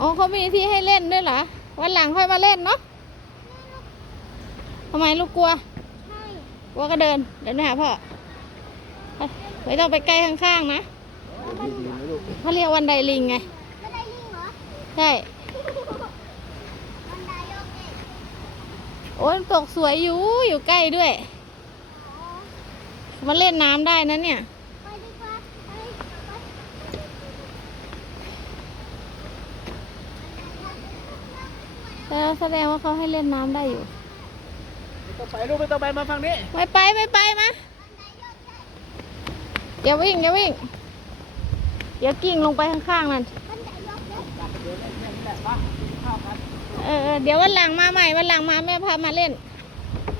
อ๋อเขามีที่ให้เล่นด้วยเหรอ วันหลังค่อยมาเล่นเนาะทำไมลูกกลัวใช่กลัวก็เดิน เดินไปหาพ่อไปไม่ต้องไปใกล้ข้างๆนะดีๆนะลูกเขาเรียกวันไดลิงไงไม่ได้ลิงเหรอ ใช่มันได้ยกเองโอ้ยตกสวยอยู่ อยู่ใกล้ด้วยอ๋อมาเล่นน้ำได้นะเนี่ย ไปดีกว่าไปไป แล้วแสดงว่าเขาให้เล่นน้ำได้อยู่ไม่ต้องไปลูกไม่ต้องไปมาฝั่งนี้ ไม่ไปไม่ไปมาอย่าวิ่งอย่าวิ่งเดี๋ยวกิ่งลงไปข้างๆนั่นมันได้ยกเองอยากไปเดินเล่นแค่นี้แหละมาข้าวกันเออเออเดี๋ยววันหลังมาใหม่วันหลังมาแม่พามาเล่นอ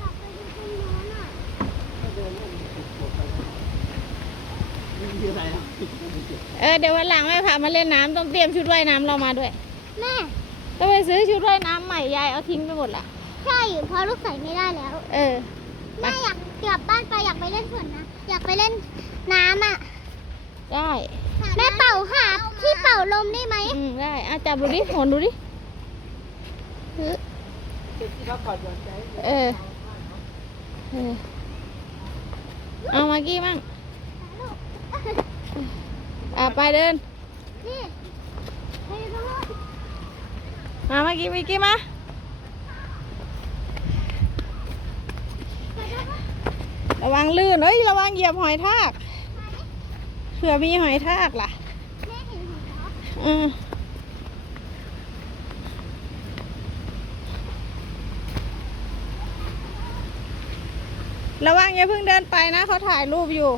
ยากไปดูตรงโน้นอะไม่เดินเล่นติดหมดไปไม่มีอะไรนะติดไม่ติดเออเดี๋ยววันหลังแม่พามาเล่นน้ำต้องเตรียมชุดว่ายน้ำเรามาด้วยแม่ ต้องไปซื้อชุดว่ายน้ำใหม่ยายเอาทิ้งไปหมดละใช่เพราะลูกใส่ไม่ได้แล้วเออไปแม่อยากกลับบ้านไปอยากไปเล่นสวนนะอยากไปเล่นน้ำอะได้แม่เป่าหาที่เป่าลมได้ไหมอืมได้อาจับดูดิหอนดูดิเออติดที่เขาก่อนก่อนใจเออเออเอามากี้มั่งอะไปเดินนี่ไปดูตรงโน้น มาเมากี้มิกี้มาระวังลื่นเอ้ยระวังเหยียบหอยทากเผื่อมีหอยทากล่ะระอืมระวังอย่าเพิ่งเดินไปนะเขาถ่ายรูปอยู่